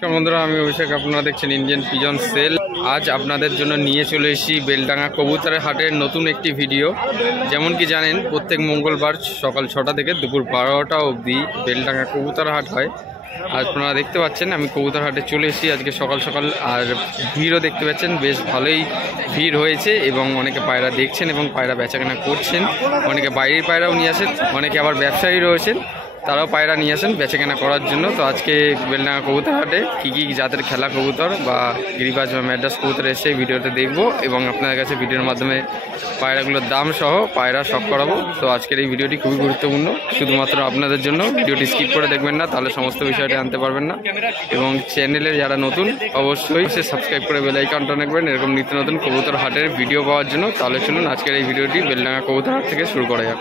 নমস্কার বন্ধুরা, আমি অভিষেক। আপনারা দেখছেন ইন্ডিয়ান পিজন সেল। আজ আপনাদের জন্য নিয়ে চলে এসেছি বেলডাঙ্গা কবুতরের হাটের নতুন একটি ভিডিও। যেমন কি জানেন, প্রত্যেক মঙ্গলবার সকাল 6টা থেকে দুপুর 12টা অবধি বেলডাঙ্গা কবুতর হাট হয়। আপনারা দেখতে পাচ্ছেন আমি কবুতর হাটে চলে এসেছি আজকে সকাল সকাল। আর ভিড়ও দেখতে পাচ্ছেন, বেশ ভালোই ভিড় হয়েছে এবং অনেকে পায়রা দেখছেন এবং পায়রা বেচাকেনা করছেন। অনেকে বাইরের পায়রাও নিয়ে আসেন, অনেকে আবার ব্যবসায়ী রয়েছেন, তারাও পায়রা নিয়ে আসেন বেচাকেনা করার জন্য। তো আজকে বেলডাঙ্গা কবুতর হাটে কী কী জাতের খেলা কবুতর বা গিরিবাজ বা ম্যাড্রাস কবুতর এসে ভিডিওতে দেখবো এবং আপনাদের কাছে ভিডিওর মাধ্যমে পায়রাগুলোর দাম সহ পায়রা শখ করাবো। তো আজকের এই ভিডিওটি খুবই গুরুত্বপূর্ণ, শুধুমাত্র আপনাদের জন্য। ভিডিওটি স্কিপ করে দেখবেন না, তাহলে সমস্ত বিষয়টা আনতে পারবেন না। এবং চ্যানেলের যারা নতুন অবশ্যই সে সাবস্ক্রাইব করে বেল আইকনটা রাখবেন এরকম নিত্য নতুন কবুতর হাটের ভিডিও পাওয়ার জন্য। তাহলে চলুন আজকের এই ভিডিওটি বেলডাঙ্গা কবুতর হাট থেকে শুরু করা যাক।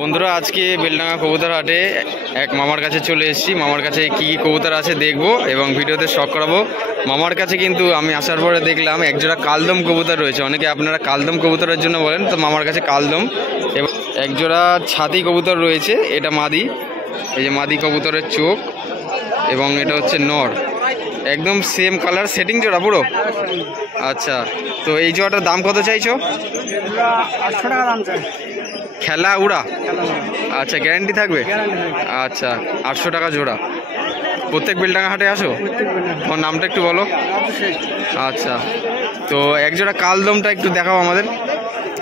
বন্ধুরা, আজকে বেলডাঙ্গা কবুতর হাটে এক মামার কাছে চলে এসেছি। মামার কাছে কি কি কবুতর আছে দেখবো এবং ভিডিওতে শখ করাবো। মামার কাছে কিন্তু আমি আসার পরে দেখলাম একজোড়া কালদম কবুতর রয়েছে। অনেকে আপনারা কালদম কবুতরের জন্য বলেন, তো মামার কাছে কালদম এবং একজোড়া ছাতি কবুতর রয়েছে। এটা মাদি, এই যে মাদি কবুতরের চোখ, এবং এটা হচ্ছে নর, একদম সেম কালার, সেটিং জোড়া পুরো। আচ্ছা, তো এই জোড়াটার দাম কত চাইছো? 800 টাকা দাম চাই। খেলা উড়া? আচ্ছা, গ্যারান্টি থাকবে? আচ্ছা, 800 টাকা জোড়া। প্রত্যেক বেলডাঙ্গা হাটে আসো? তোমার নামটা একটু বলো। আচ্ছা, তো একজোড়া কালদমটা একটু দেখাও আমাদের।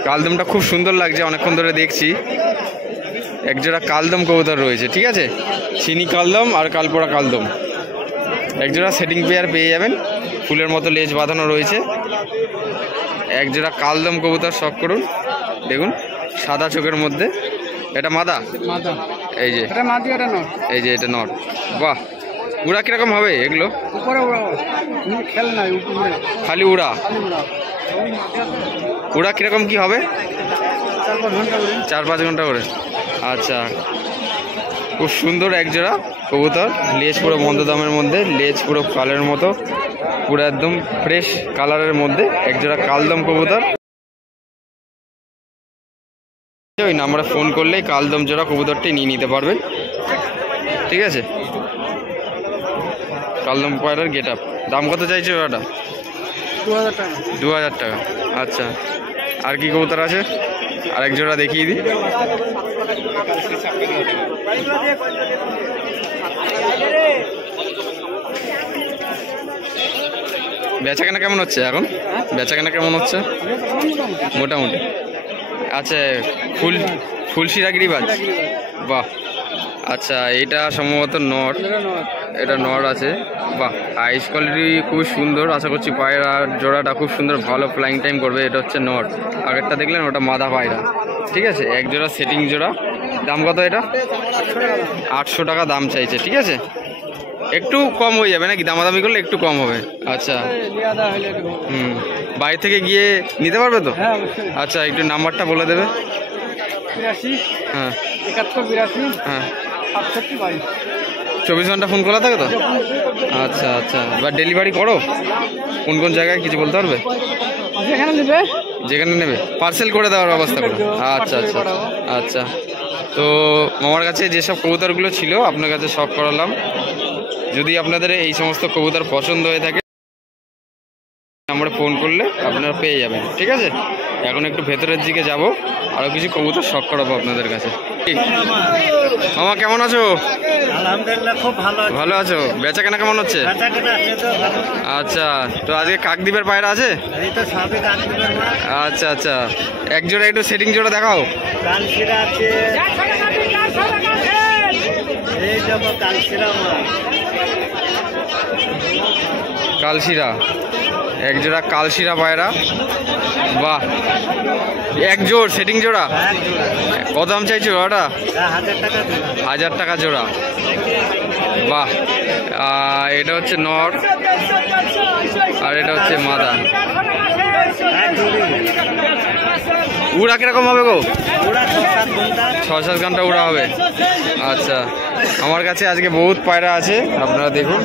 কালদমটা খুব সুন্দর লাগছে, অনেকক্ষণ ধরে দেখছি। একজোড়া কালদম কবুতর রয়েছে, ঠিক আছে? চিনি কালদম আর কালপোড়া কালদম, একজোড়া সেটিং পেয়ার পেয়ে যাবেন। ফুলের মতো লেজ বাঁধানো রয়েছে। একজোড়া কালদম কবুতর শখ করুন। দেখুন, সাদা চোখের মধ্যে। এটা মাদা? এই যে এই যে এটা নট। বাহ, উড়া কিরকম হবে এগুলো? খালি উড়া? উড়া কিরকম কি হবে? 4-5 ঘন্টা করে। আচ্ছা, খুব সুন্দর একজোড়া কবুতর। লেজ পুরো মন্দদামের মধ্যে, লেজ পুরো কালের মতো, পুরো একদম ফ্রেশ কালারের মধ্যে একজোড়া কালদম কবুতর। ওই নাম্বারে ফোন করলেই কালদম জোড়া কবুতরটি নিয়ে নিতে পারবেন, ঠিক আছে? কালদম পায়রার গেট আপ। দাম কত চাইছে ওটা? 2000 টাকা। আচ্ছা, আর কি কবুতর আছে? আরেক জোড়া দেখিয়ে দিই। বেচাকেনা কেমন হচ্ছে এখন? বেচাকেনা কেমন হচ্ছে? মোটামুটি। আচ্ছা, ফুলশিরা গিরিবাজ? বাহ, আচ্ছা, এটা সম্ভবত নট। এটা নট আছে। বাহ, আইস কোয়ালিটি খুবই সুন্দর। আশা করছি পায়রার জোড়াটা খুব সুন্দর, ভালো ফ্লাইং টাইম করবে। এটা হচ্ছে নট। আগেরটা দেখলেন ওটা মাদা পায়রা, ঠিক আছে? এক জোড়া সেটিং জোড়া। দাম কত এটা? 800 টাকা দাম চাইছে, ঠিক আছে? একটু কম হয়ে যাবে নাকি? দামাদামি করলে একটু কম হবে। আচ্ছা, বাইরে থেকে গিয়ে নিতে পারবে তো? আচ্ছা, একটু নাম্বারটা বলে দেবে। 24 ঘন্টা ফোন খোলা থাকে তো? আচ্ছা আচ্ছা, বা ডেলিভারি করো? কোন কোন জায়গায় কিছু বলতে পারবে? যেখানে নেবে পার্সেল করে দেওয়ার ব্যবস্থা করো। আচ্ছা আচ্ছা আচ্ছা, তো মামার কাছে যেসব কবুতরগুলো ছিল আপনার কাছে শখ করালাম। যদি আপনাদের এই সমস্ত কবুতর পছন্দ হয়ে থাকে আমরা ফোন করলে আপনারা পেয়ে যাবেন, ঠিক আছে? এখন একটু ভেতরের দিকে যাব, আরও কিছু কবুতর শখ করাবো আপনাদের কাছে। মামা কেমন আছো? আলহামদুলিল্লাহ, খুব ভালো। ভালো আছো? বেচাকেনা কেমন হচ্ছে? আচ্ছা, তো আজকে কাকদ্বীপের পায়রা আছে? আচ্ছা আচ্ছা, এক জোড়া একটু সেটিং জোড়া দেখাও। কালশিরা, এক জোড়া কালশিরা পায়রা। বাহ, এক জোড় সেটিং জোড়া। কত দাম চাইছো ওটা? 1000 টাকা জোড়া। বাহ, এটা হচ্ছে নর আর এটা হচ্ছে মাদা। উড়া কিরকম হবে গো? 6-7 ঘন্টা উড়া হবে। আচ্ছা, আমার কাছে আজকে বহুত পায়রা আছে, আপনারা দেখুন।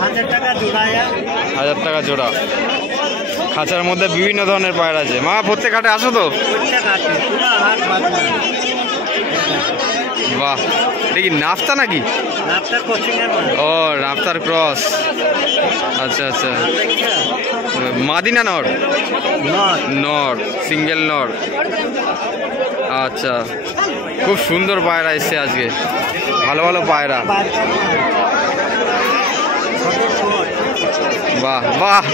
1000 টাকা জোড়া। খাঁচার মধ্যে বিভিন্ন ধরনের পায়রা আছে। মা প্রত্যেক হাটে আসো তো? বাহ, এটা কি নাফতা নাকি? ও রাফতার ক্রস। আচ্ছা আচ্ছা, মাদি না নর? নর, সিঙ্গেল নর। আচ্ছা, খুব সুন্দর পায়রা এসছে আজকে, ভালো ভালো পায়রা। বাহ বাহ,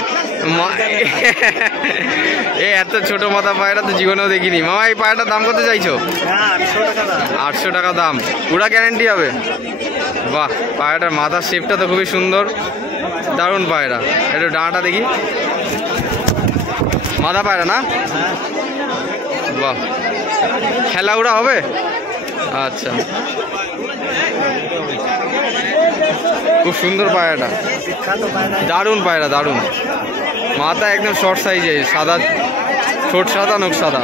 এ এত ছোট মাথা পায়রা তো জীবনেও দেখিনি। মামা এই পায়রাটার দাম কত চাইছো? 800 টাকা দাম, পুরা গ্যারেন্টি হবে। বাহ, পায়রাটার মাথার শেপটা তো খুবই সুন্দর, দারুণ পায়রা। একটু ডানাটা দেখি, মাথা পায়রা না? বাহ, খেলা উড়া হবে। আচ্ছা, খুব সুন্দর পায়রাটা, দারুণ পায়রা, দারুণ। মাথা একদম শর্ট সাইজে, সাদা ছোট, সাদা নখ সাদা।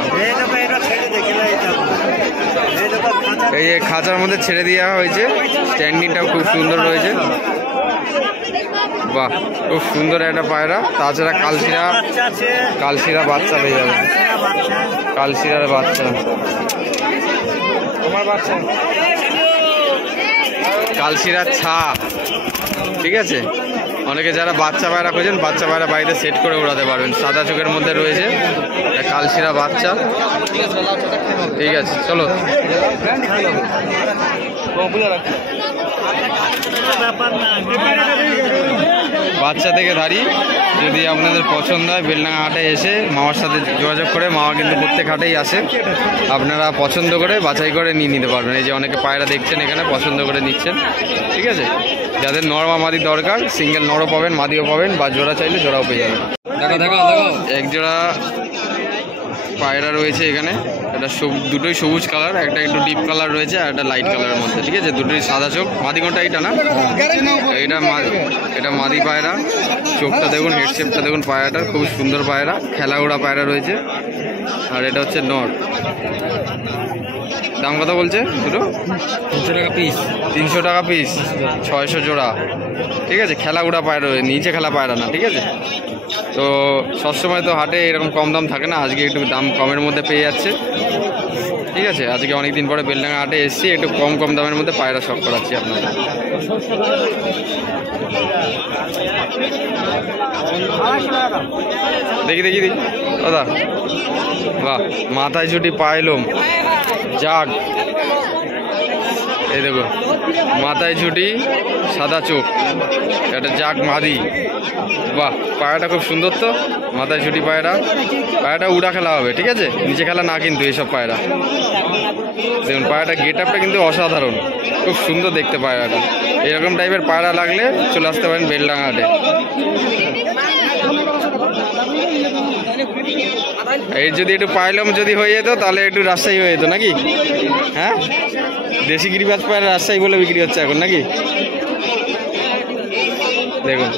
এই যে খাঁচার মধ্যে ছেড়ে দেওয়া হয়েছে, স্ট্যান্ডিংটাও খুব সুন্দর রয়েছে। বাহ, খুব সুন্দর একটা পায়রা। তাছাড়া কালশিরা বাচ্চা পেয়ে যাবে, কালশিরার বাচ্চা, আমার বাচ্চা কালশিরার ছা। ঠিক আছে, অনেকে যারা বাচ্চা পায়রা খোঁজেন, বাচ্চা পায়রা বাড়িতে সেট করে উড়াতে পারবেন। সাদা চোখের মধ্যে রয়েছে কালশিরা বাচ্চা। ঠিক আছে, চলো। বাচ্চা থেকে ধারি যদি আপনাদের পছন্দ হয়, বেলডাঙ্গা হাটে এসে মামার সাথে যোগাযোগ করে, মামা কিন্তু প্রত্যেক হাটেই আসে, আপনারা পছন্দ করে বাছাই করে নিয়ে নিতে পারবেন। এই যে অনেকে পায়রা দেখছেন এখানে, পছন্দ করে নিচ্ছেন। ঠিক আছে, যাদের নর বা মাদি দরকার, সিঙ্গেল নরও পাবেন, মাদিও পাবেন, বা জোড়া চাইলে জোড়াও পেয়ে যাবেন। এক জোড়া পায়রা রয়েছে এখানে, এটা দুটোই সবুজ কালার, একটা একটু ডিপ কালার রয়েছে আর একটা লাইট কালারের মধ্যে। ঠিক আছে, দুটোই সাদা চোখ। মাদি কোনটা? এইটা না? এটা মাদি পায়রা। চোখটা দেখুন, হেডশেপটা দেখুন পায়রাটার, খুব সুন্দর পায়রা, খেলা উড়া পায়রা রয়েছে। আর এটা হচ্ছে নর। দাম কত বলছে দুটো? 300 টাকা পিস। 300 টাকা পিস, 600 জোড়া। ঠিক আছে, খেলা উড়া পায়রা, নিচে খেলা পায়রা না। ঠিক আছে, তো সবসময় তো হাটে এরকম কম দাম থাকে না, আজকে একটু দাম কমের মধ্যে পেয়ে যাচ্ছে। ঠিক আছে, আজকে অনেকদিন পরে বেলডাঙ্গা হাটে এসেছি, একটু কম দামের মধ্যে পায়রা শখ করাচ্ছি আপনাদের। দেখি দেখি দেখি দাদা, বাহ, মাথায় ছুটি, পায়লম, জাগ। এই দেখো, মাথায় ছুটি, সাদা চোখ, একটা জাগ মাদি। বাহ, পায়রাটা খুব সুন্দর তো, মাথায় ছুটি পায়রা। পায়রাটা উড়া খেলা হবে। ঠিক আছে, নিচে খেলা না কিন্তু এইসব পায়রা। দেখুন পায়রাটা গেট আপটা কিন্তু অসাধারণ, খুব সুন্দর দেখতে পায়রাটা। এরকম টাইপের পায়রা লাগলে চলে আসতে পারেন বেলডাঙ্গা হাটে। এর যদি একটু পাইলম যদি হয়ে যেত, তাহলে একটু রাজশাহী হয়ে যেত নাকি? হ্যাঁ, দেশি গিরিবাজ পায়রা রাজশাহী বলে বিক্রি হচ্ছে এখন নাকি? দেখুন।